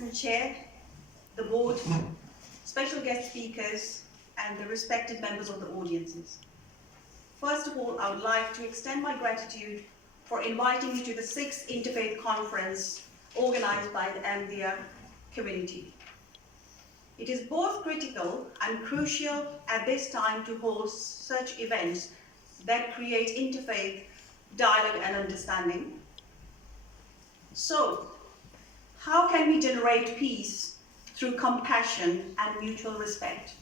Assistant Chair, the board, special guest speakers, and the respected members of the audiences. First of all, I would like to extend my gratitude for inviting me to the 6th Interfaith Conference organized by the Ahmadiyya community. It is both critical and crucial at this time to hold such events that create interfaith dialogue and understanding. So, how can we generate peace through compassion and mutual respect?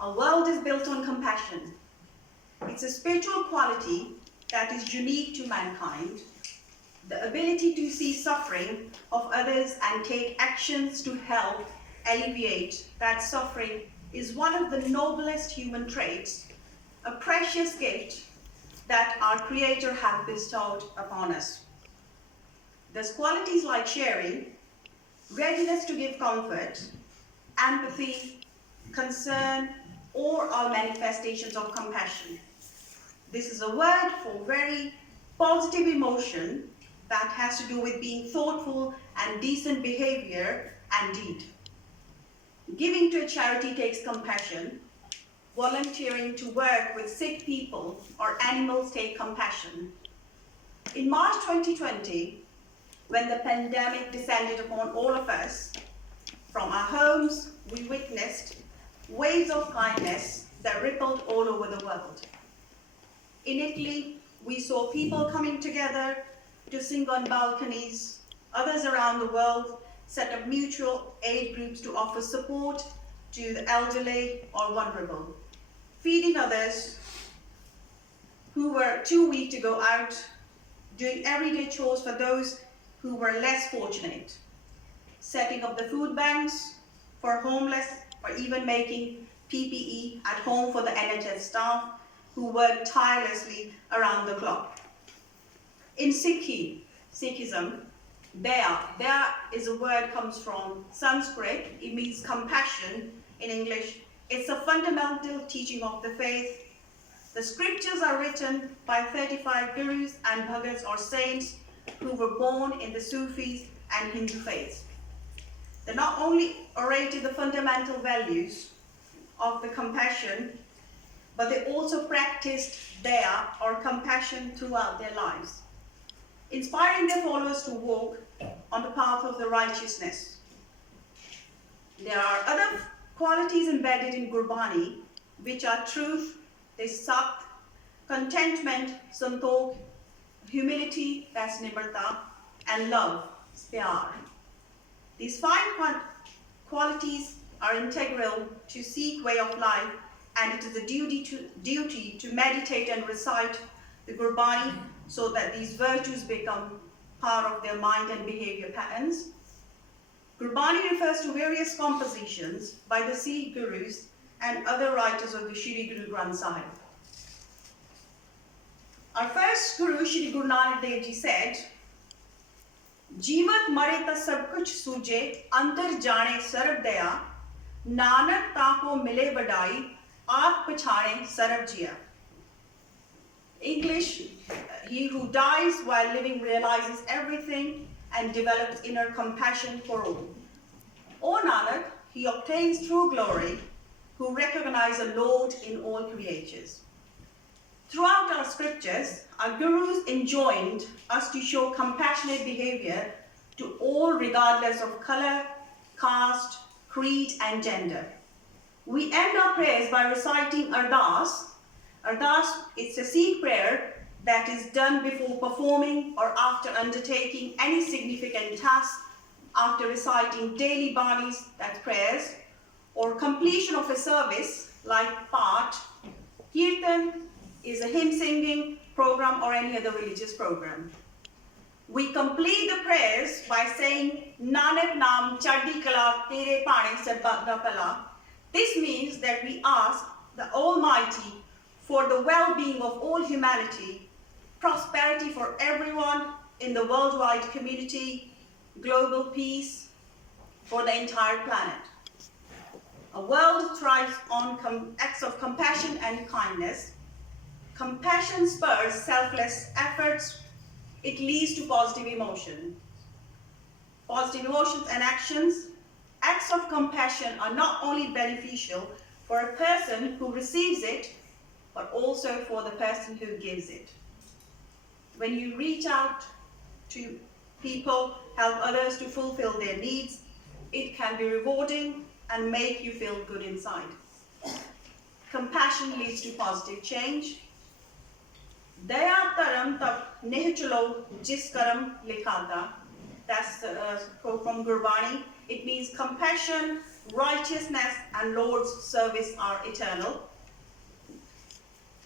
Our world is built on compassion. It's a spiritual quality that is unique to mankind. The ability to see suffering of others and take actions to help alleviate that suffering is one of the noblest human traits, a precious gift that our Creator has bestowed upon us. Thus, qualities like sharing, readiness to give comfort, empathy, concern, or are manifestations of compassion. This is a word for very positive emotion that has to do with being thoughtful and decent behavior and deed. Giving to a charity takes compassion. Volunteering to work with sick people or animals take compassion. In March 2020, when the pandemic descended upon all of us, from our homes, we witnessed waves of kindness that rippled all over the world. In Italy, we saw people coming together to sing on balconies. Others around the world set up mutual aid groups to offer support to the elderly or vulnerable, feeding others who were too weak to go out, doing everyday chores for those who were less fortunate, setting up the food banks for homeless, or even making PPE at home for the NHS staff who worked tirelessly around the clock. In Sikhism, Daya is a word comes from Sanskrit. It means compassion in English. It's a fundamental teaching of the faith. The scriptures are written by 35 gurus and bhagats or saints who were born in the Sufis and Hindu faiths. They not only orated the fundamental values of the compassion, but they also practiced Daya or compassion throughout their lives, inspiring their followers to walk on the path of the righteousness. There are other qualities embedded in Gurbani, which are truth, sat, contentment, santokh, humility, that's nimarta, and love, pyar. These 5 qualities are integral to Sikh way of life, and it is a duty to meditate and recite the Gurbani so that these virtues become part of their mind and behavior patterns. Gurbani refers to various compositions by the Sikh gurus and other writers of the Shri Guru Granth Sahib. Our first Guru, Shri Guru Nanak Dev Ji said, "Jeevat mare ta sab kuch suje, antar jane sarab daya, Nanak taako mile badai, aap pachane sarab jiya." English, he who dies while living realizes everything and develops inner compassion for all. O Nanak, he obtains true glory, who recognize a Lord in all creatures. Throughout our scriptures, our gurus enjoined us to show compassionate behavior to all regardless of color, caste, creed, and gender. We end our prayers by reciting Ardas. Ardas, it's a Sikh prayer that is done before performing or after undertaking any significant task, after reciting daily banis, that's prayers, or completion of a service like Path. Kirtan is a hymn singing program or any other religious program. We complete the prayers by saying Nanak Naam Chaddi Kala Tere Pane Sarbaga Kala. This means that we ask the Almighty for the well-being of all humanity, prosperity for everyone in the worldwide community, global peace for the entire planet. A world thrives on acts of compassion and kindness. Compassion spurs selfless efforts. it leads to positive emotion. Positive emotions and actions, acts of compassion are not only beneficial for a person who receives it, but also for the person who gives it. When you reach out to people, help others to fulfill their needs, it can be rewarding and make you feel good inside. Compassion leads to positive change. Daya taram tab neh chalo jis karam likhata. That's quote from Gurbani. It means compassion, righteousness, and Lord's service are eternal.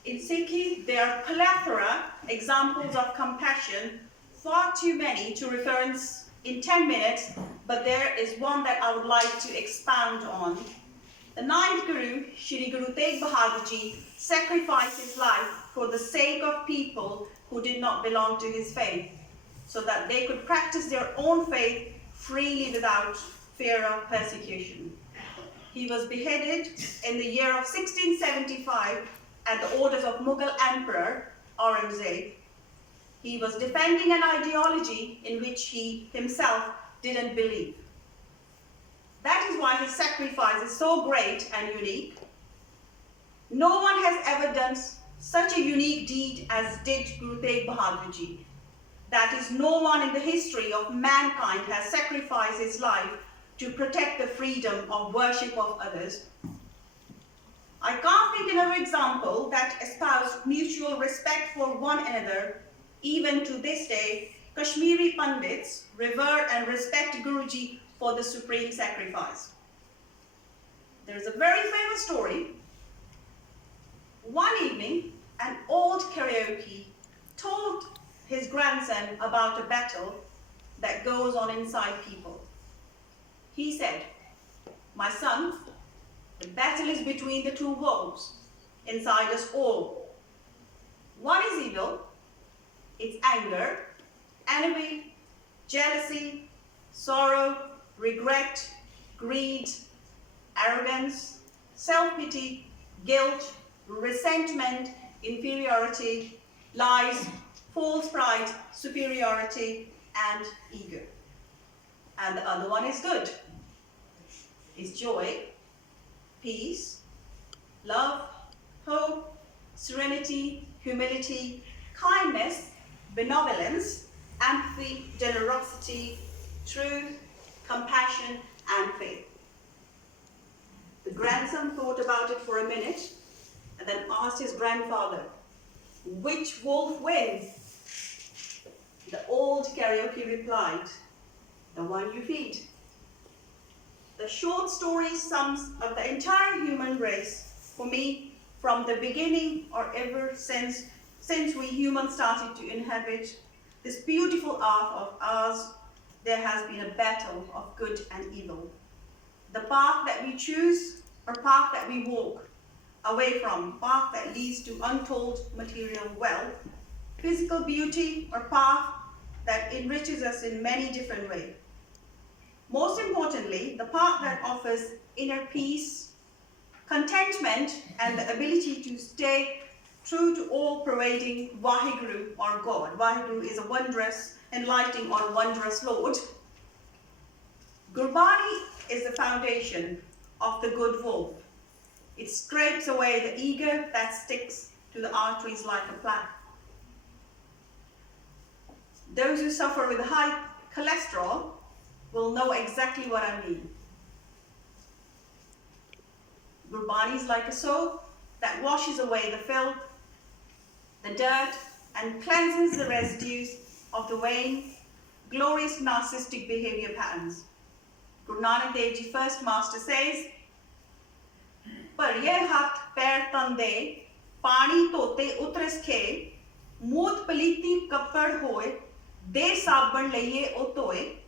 In Sikhi, there are plethora examples of compassion, far too many to reference in 10 minutes, but there is one that I would like to expound on. The ninth Guru, Shri Guru Tegh Bahadur Ji, sacrificed his life for the sake of people who did not belong to his faith, so that they could practice their own faith freely without fear of persecution. He was beheaded in the year of 1675 at the orders of Mughal Emperor Aurangzeb. He was defending an ideology in which he himself didn't believe. That is why his sacrifice is so great and unique. No one has ever done such a unique deed as did Guru Tegh Bahadur Ji. That is, no one in the history of mankind has sacrificed his life to protect the freedom of worship of others. I can't think of another example that espoused mutual respect for one another. Even to this day, Kashmiri Pandits revere and respect Guruji for the supreme sacrifice. There is a very famous story. One evening, an old karaoke told his grandson about a battle that goes on inside people. He said, "My son, the battle is between the two wolves inside us all. One is evil, it's anger, envy, jealousy, sorrow, regret, greed, arrogance, self-pity, guilt, resentment, inferiority, lies, false pride, superiority, and ego. And the other one is good. It's joy, peace, love, hope, serenity, humility, kindness, benevolence, empathy, generosity, truth, compassion, and faith." The grandson thought about it for a minute and then asked his grandfather, "Which wolf wins?" The old karaoke replied, "The one you feed." The short story sums up the entire human race for me from the beginning, or ever since we humans started to inhabit this beautiful earth of ours. There has been a battle of good and evil. The path that we choose or path that we walk away from, path that leads to untold material wealth, physical beauty, or path that enriches us in many different ways. Most importantly, the path that offers inner peace, contentment, and the ability to stay true to all-pervading Vaheguru or God. Vaheguru is a wondrous, enlightening, or wondrous Lord. Gurbani is the foundation of the good wolf. It scrapes away the ego that sticks to the arteries like a plaque. Those who suffer with high cholesterol will know exactly what I mean. Gurbani is like a soap that washes away the filth, the dirt, and cleanses the residues of the vain, glorious narcissistic behavior patterns. Guru Nanak Dev Ji, first master, says, "Pariye hath pair tande, pani tote utras khe, moot paliti kappad hoye, de sabban laiye o toye,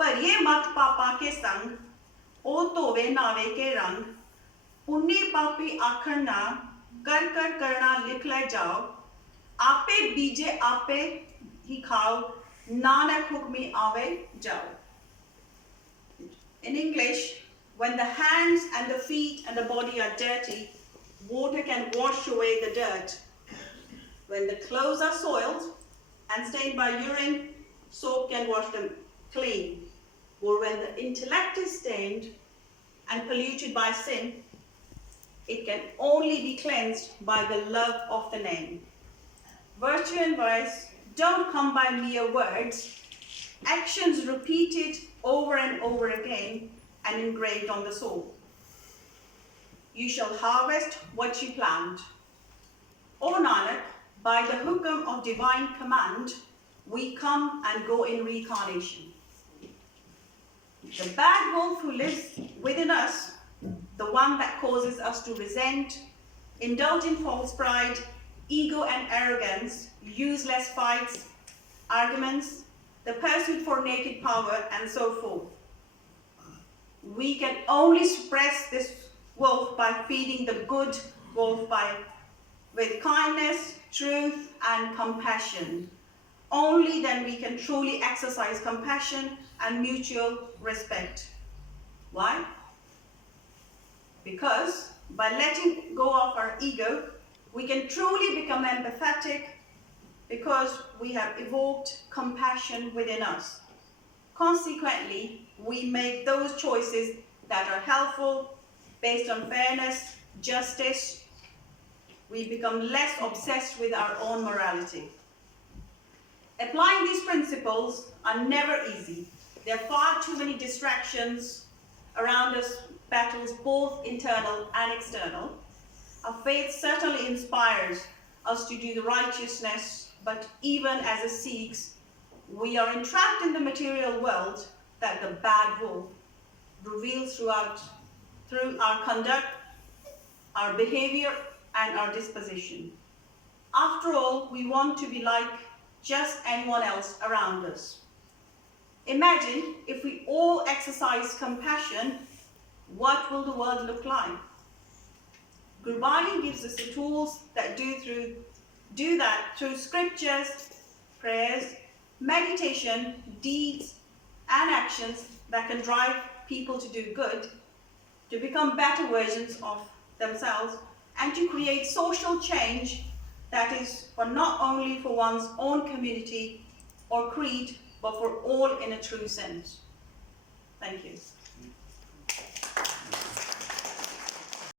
pariye mat papa ke sang, o tove nave ke rang, पुण्य पापी आखरना कर कर करना लिख ले जाओ, आपे बीजे आपे ही खाओ, नानक हुक्मी आवे जाओ." In English, when the hands and the feet and the body are dirty, water can wash away the dirt. When the clothes are soiled, and stained by urine, soap can wash them clean. Or when the intellect is stained and polluted by sin, it can only be cleansed by the love of the name. Virtue and vice don't come by mere words, actions repeated over and over again and engraved on the soul. You shall harvest what you plant. O Nanak, by the hukam of divine command, we come and go in reincarnation. The bad wolf who lives within us, the one that causes us to resent, indulge in false pride, ego and arrogance, useless fights, arguments, the pursuit for naked power, and so forth. We can only suppress this wolf by feeding the good wolf with kindness, truth, and compassion. Only then we can truly exercise compassion and mutual respect. Why? Because by letting go of our ego, we can truly become empathetic because we have evoked compassion within us. Consequently, we make those choices that are helpful, based on fairness, justice. We become less obsessed with our own morality. Applying these principles are never easy. There are far too many distractions around us, battles both internal and external. Our faith certainly inspires us to do the righteousness, but even as a Sikhs, we are entrapped in the material world that the bad wolf reveals through our conduct, our behavior, and our disposition. After all, we want to be like just anyone else around us. Imagine if we all exercise compassion, what will the world look like? Gurbani gives us the tools that do that through scriptures, prayers, meditation, deeds, and actions that can drive people to do good, to become better versions of themselves, and to create social change that is not only for one's own community or creed, but for all in a true sense. Thank you.